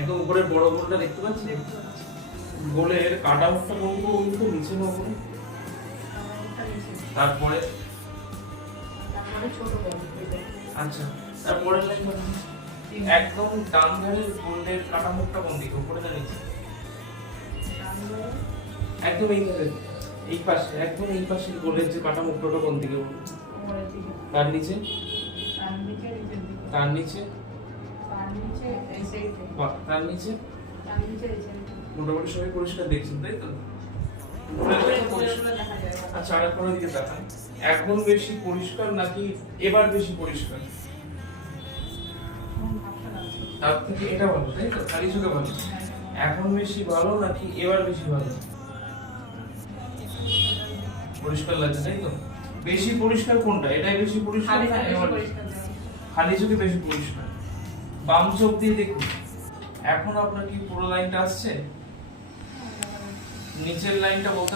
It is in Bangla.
একদম উপরে বড় গোলটা দেখতে পাচ্ছি। গোলের কাট আউটটা কোনটা বলতো নিচে না উপরে? তারপরে ছোট গোল। আচ্ছা, তারপরে লাইন একদম ডান ধারের গোলের কাটা মুখটা কোন দিকে, উপরে না নিচে? একদম এই ধারে, এই পাশে, একদম এই পাশে গোলের যে কাটা মুখটা কোন দিকে? তার নিচে, তার নিচে, বাহ, তার নিচে। মোটামুটি সবাই পরিষ্কার দেখছেন তাই তো? আচ্ছা, আর কোনো দিকে দেখান। এখন বেশি পরিষ্কার নাকি এবার বেশি পরিষ্কার? তার থেকে এটা ভালো তাই তো? খালি চোখে ভালো। এখন বেশি ভালো নাকি এবার বেশি ভালো? পরিষ্কার লাগছে তাই তো? বেশি পরিষ্কার কোনটা? এটাই বেশি পরিষ্কার না এবার? খালি চোখে বেশি পরিষ্কার। বাম চোখ দিয়ে দেখুন, এখন আপনার কি পুরো লাইনটা আসছে? নিচের লাইনটা বলতে